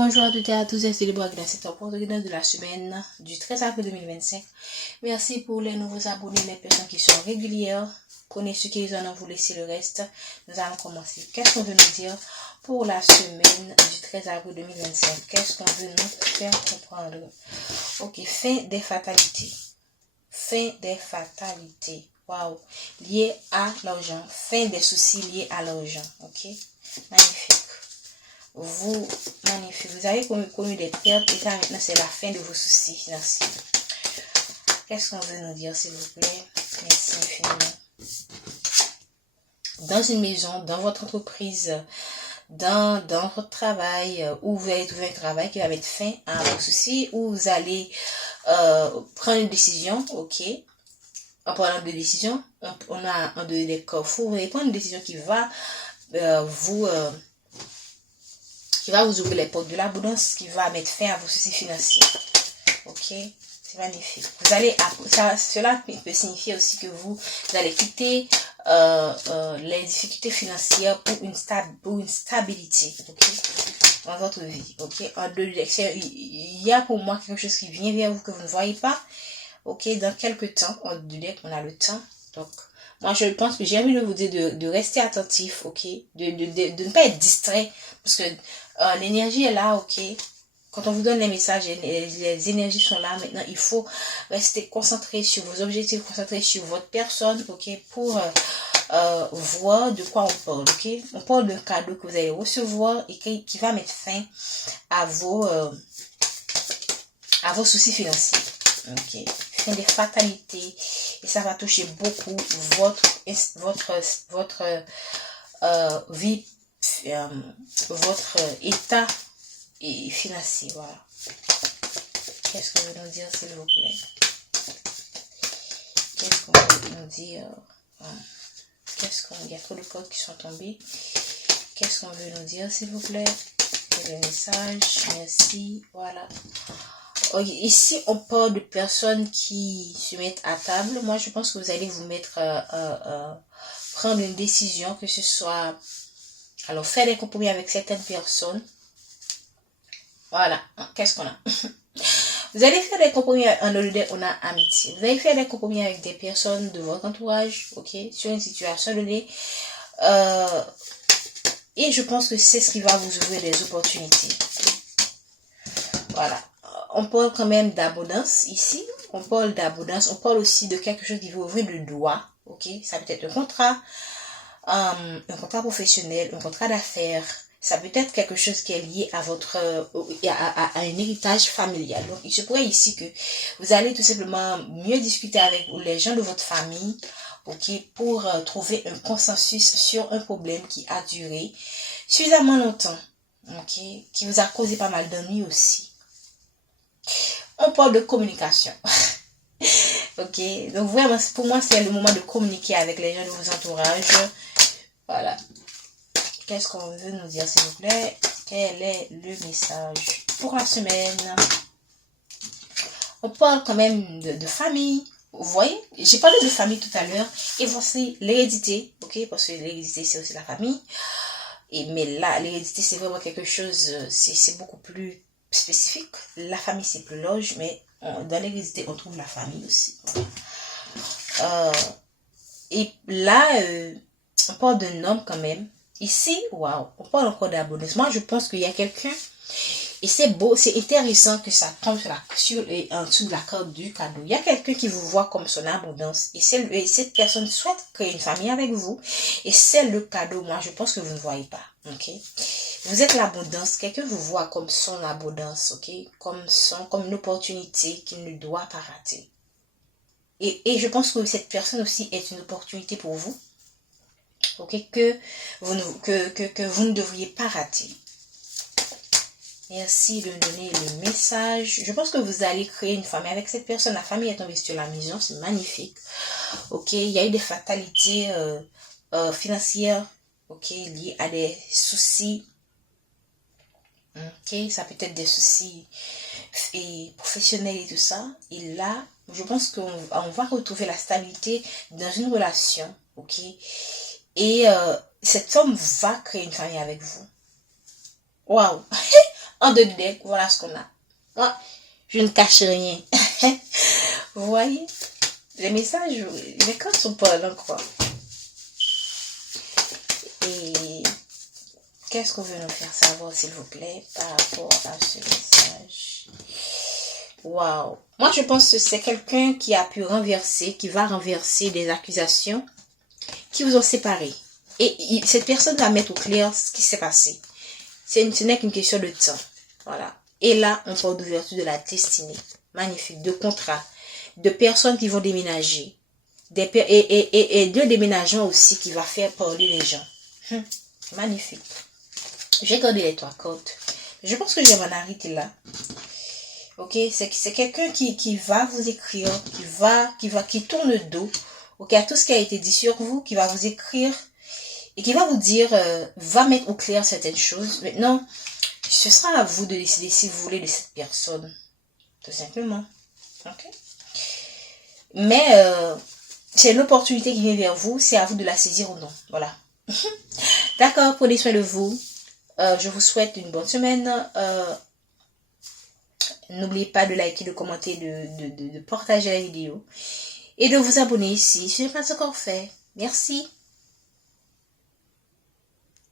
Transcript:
Bonjour à toutes et à tous, c'est le Bois Glace, c'est ton porte de la semaine du 13 avril 2025. Merci pour les nouveaux abonnés, les personnes qui sont régulières. Connaissez ceux qui en ont, vous laissez le reste. Nous allons commencer. Qu'est-ce qu'on veut nous dire pour la semaine du 13 avril 2025? Qu'est-ce qu'on veut nous faire comprendre? Ok, fin des fatalités. Fin des fatalités. Waouh. Lié à l'argent. Fin des soucis liés à l'argent. Ok. Magnifique. Magnifique. Vous avez connu des pertes et ça maintenant c'est la fin de vos soucis financiers. Qu'est-ce qu'on veut nous dire s'il vous plaît? Merci infiniment. Dans une maison, dans votre entreprise, dans votre travail, où vous allez trouver un travail qui va mettre fin à vos soucis, où vous allez prendre une décision, ok. En prenant des décisions, on a un des coffres, vous allez prendre une décision qui va vous ouvrir les portes de l'abondance, qui va mettre fin à vos soucis financiers. Ok, c'est magnifique. Cela peut signifier aussi que vous allez quitter les difficultés financières pour une stabilité. Ok, dans votre vie. Ok, il y a pour moi quelque chose qui vient vers vous que vous ne voyez pas. Ok, dans quelques temps, on a le temps. Donc, moi, je pense que j'ai envie de vous dire de rester attentif, ok, de ne pas être distrait, parce que l'énergie est là, ok. Quand on vous donne les messages, les énergies sont là. Maintenant, il faut rester concentré sur vos objectifs, concentré sur votre personne, ok, pour voir de quoi on parle, ok. On parle d'un cadeau que vous allez recevoir et qui va mettre fin à vos soucis financiers, ok. Fin des fatalités. Et ça va toucher beaucoup votre vie, votre état financier. Voilà. Qu'est-ce qu'on veut nous dire, s'il vous plaît? Qu'est-ce qu'on veut nous dire? Il y a trop de codes qui sont tombés. Qu'est-ce qu'on veut nous dire, s'il vous plaît? Quel est le message? Merci. Voilà. Ici, on parle de personnes qui se mettent à table. Moi, je pense que vous allez vous mettre prendre une décision, que ce soit alors faire des compromis avec certaines personnes. Voilà. Qu'est-ce qu'on a? Vous allez faire des compromis en holiday, on a amitié. Vous allez faire des compromis avec des personnes de votre entourage, ok, sur une situation donnée. Et je pense que c'est ce qui va vous ouvrir des opportunités. Voilà. On parle quand même d'abondance ici. On parle d'abondance. On parle aussi de quelque chose qui va ouvrir le doigt. Ok. Ça peut être un contrat professionnel, un contrat d'affaires. Ça peut être quelque chose qui est lié à à un héritage familial. Donc, il se pourrait ici que vous allez tout simplement mieux discuter avec les gens de votre famille. Ok. Pour trouver un consensus sur un problème qui a duré suffisamment longtemps. Ok. Qui vous a causé pas mal d'ennuis aussi. On parle de communication. Ok, donc vraiment, pour moi, c'est le moment de communiquer avec les gens de vos entourages. Voilà. Qu'est-ce qu'on veut nous dire, s'il vous plaît? Quel est le message pour la semaine? On parle quand même de famille. Vous voyez, j'ai parlé de famille tout à l'heure. Et voici l'hérédité. Ok, parce que l'hérédité, c'est aussi la famille. Mais là, l'hérédité, c'est vraiment quelque chose, c'est beaucoup plus spécifique. La famille, c'est plus large, mais dans l'hérédité, on trouve la famille aussi. Et là, on parle d'un homme quand même. Ici, waouh, on parle encore d'abondance. Moi, je pense qu'il y a quelqu'un, et c'est beau, c'est intéressant que ça tombe en dessous de la corde du cadeau. Il y a quelqu'un qui vous voit comme son abondance, et cette personne souhaite créer une famille avec vous, et c'est le cadeau. Moi, je pense que vous ne voyez pas, ok? Vous êtes l'abondance, quelqu'un vous voit comme son abondance, ok? Comme une opportunité qu'il ne doit pas rater. Et je pense que cette personne aussi est une opportunité pour vous, ok? Que vous ne devriez pas rater. Merci de me donner le message. Je pense que vous allez créer une famille avec cette personne. La famille est tombée sur la maison, c'est magnifique. Ok, il y a eu des fatalités financières, ok, liées à des soucis. Ok, ça peut être des soucis professionnels et tout ça. Et là, je pense qu'on va retrouver la stabilité dans une relation, ok. Et cette femme va créer une famille avec vous. Waouh! En deux decks, voilà ce qu'on a. Moi, je ne cache rien. Vous voyez? Les messages, les cartes sont pas là, quoi. Et qu'est-ce qu'on veut nous faire savoir, s'il vous plaît, par rapport à ce message? Waouh! Moi, je pense que c'est quelqu'un qui a pu renverser, qui va renverser des accusations qui vous ont séparés. Et cette personne va mettre au clair ce qui s'est passé. Ce n'est qu'une question de temps. Voilà. Et là, on parle d'ouverture de la destinée. Magnifique. De contrats. De personnes qui vont déménager. Et de déménagement aussi qui va faire parler les gens. Magnifique. J'ai gardé les 3 cartes. Je pense que je vais m'en arrêter là. Ok, c'est quelqu'un qui va vous écrire, qui tourne le dos, ok, à tout ce qui a été dit sur vous, qui va vous écrire et qui va vous dire, va mettre au clair certaines choses. Maintenant, ce sera à vous de décider si vous voulez de cette personne, tout simplement. Ok. Mais c'est l'opportunité qui vient vers vous, c'est à vous de la saisir ou non. Voilà. D'accord, prenez soin de vous. Je vous souhaite une bonne semaine. N'oubliez pas de liker, de commenter, de partager la vidéo et de vous abonner ici si ce n'est pas encore fait. Merci.